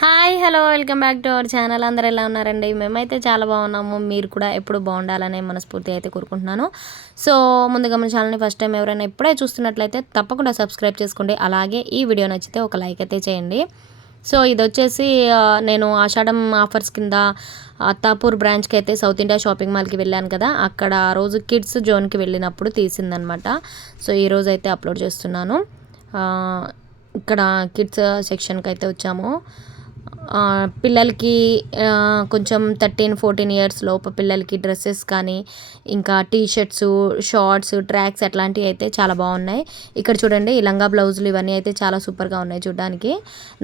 Hi hello welcome back to our channel. అందరూ ఎలా ఉన్నారండి? మేమైతే చాలా బాగున్నాము. మీరు కూడా ఎప్పుడు బాగుండాలనే మనస్ఫూర్తి అయితే కోరుకుంటున్నాను. సో ముందుగా మన ఛానల్ని ఫస్ట్ టైం ఎవరైనా ఇప్పుడే చూస్తున్నట్లయితే తప్పకుండా సబ్స్క్రైబ్ చేసుకోండి. అలాగే ఈ వీడియో నచ్చితే ఒక లైక్ అయితే చేయండి. సో ఇది వచ్చేసి నేను ఆషాఢం ఆఫర్స్ కింద అత్తాపూర్ బ్రాంచ్కి అయితే సౌత్ ఇండియా షాపింగ్ మాల్కి వెళ్ళాను కదా, అక్కడ ఆ రోజు కిడ్స్ జోన్కి వెళ్ళినప్పుడు తీసిందనమాట. సో ఈరోజు అయితే అప్లోడ్ చేస్తున్నాను. ఇక్కడ కిడ్స్ సెక్షన్కి అయితే వచ్చాము. పిల్లలకి కొంచెం 13-14 ఇయర్స్ లోపు పిల్లలకి డ్రెస్సెస్ కానీ ఇంకా టీ షర్ట్స్, షార్ట్స్, ట్రాక్స్ అట్లాంటివి అయితే చాలా బాగున్నాయి. ఇక్కడ చూడండి ఈ లంగా బ్లౌజులు ఇవన్నీ అయితే చాలా సూపర్గా ఉన్నాయి చూడడానికి.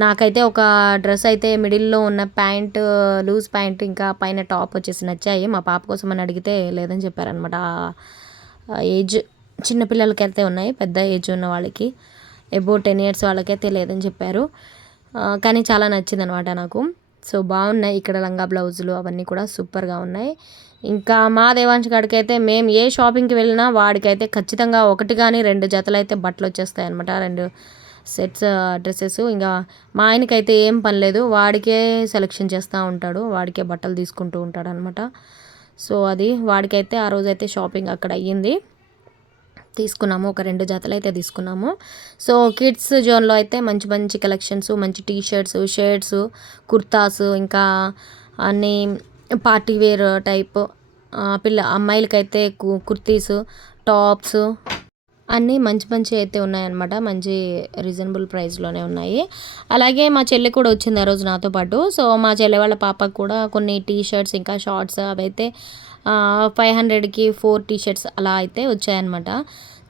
నాకైతే ఒక డ్రెస్ అయితే మిడిల్లో ఉన్న ప్యాంట్, లూజ్ ప్యాంట్ ఇంకా పైన టాప్ వచ్చేసి నచ్చాయి. మా పాప కోసం అని అడిగితే లేదని చెప్పారనమాట. ఏజ్ చిన్నపిల్లలకైతే ఉన్నాయి, పెద్ద ఏజ్ ఉన్న వాళ్ళకి అబౌవ్ 10 ఇయర్స్ వాళ్ళకైతే లేదని చెప్పారు. కానీ చాలా నచ్చిందనమాట నాకు. సో బాగున్నాయి ఇక్కడ లంగా బ్లౌజులు అవన్నీ కూడా సూపర్గా ఉన్నాయి. ఇంకా మా దేవాంశ్ గారికి అయితే మేము ఏ షాపింగ్కి వెళ్ళినా వాడికైతే ఖచ్చితంగా ఒకటి కానీ 2 జతలు అయితే బట్టలు వచ్చేస్తాయి అనమాట, 2 సెట్స్ డ్రెస్సెస్. ఇంకా మా ఆయనకైతే ఏం పని లేదు, వాడికే సెలెక్షన్ చేస్తూ ఉంటాడు, వాడికే బట్టలు తీసుకుంటూ ఉంటాడు అనమాట. సో అది వాడికైతే ఆ రోజైతే షాపింగ్ అక్కడ అయ్యింది, తీసుకున్నాము. ఒక 2 జతలు అయితే తీసుకున్నాము. సో కిడ్స్ జోన్లో అయితే మంచి మంచి కలెక్షన్స్, మంచి టీ షర్ట్స్, షర్ట్స్, కుర్తాస్, ఇంకా అన్నీ పార్టీ వేర్ టైప్, అమ్మాయిలకైతే కుర్తీస్, టాప్స్ అన్నీ మంచి మంచి అయితే ఉన్నాయన్నమాట. మంచి రీజనబుల్ ప్రైస్లోనే ఉన్నాయి. అలాగే మా చెల్లి కూడా వచ్చింది ఆ రోజు నాతో పాటు. సో మా చెల్లి వాళ్ళ పాపకు కూడా కొన్ని టీ షర్ట్స్ ఇంకా షార్ట్స్ అవైతే 500కి 4 టీ షర్ట్స్ అలా అయితే వచ్చాయన్నమాట.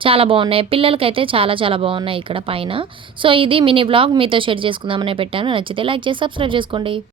చాలా బాగున్నాయి, పిల్లలకైతే చాలా చాలా బాగున్నాయి ఇక్కడ పైన. సో ఇది మినీ బ్లాగ్ మీతో షేర్ చేసుకుందామని పెట్టాను. నచ్చితే లైక్ చేసి సబ్స్క్రైబ్ చేసుకోండి.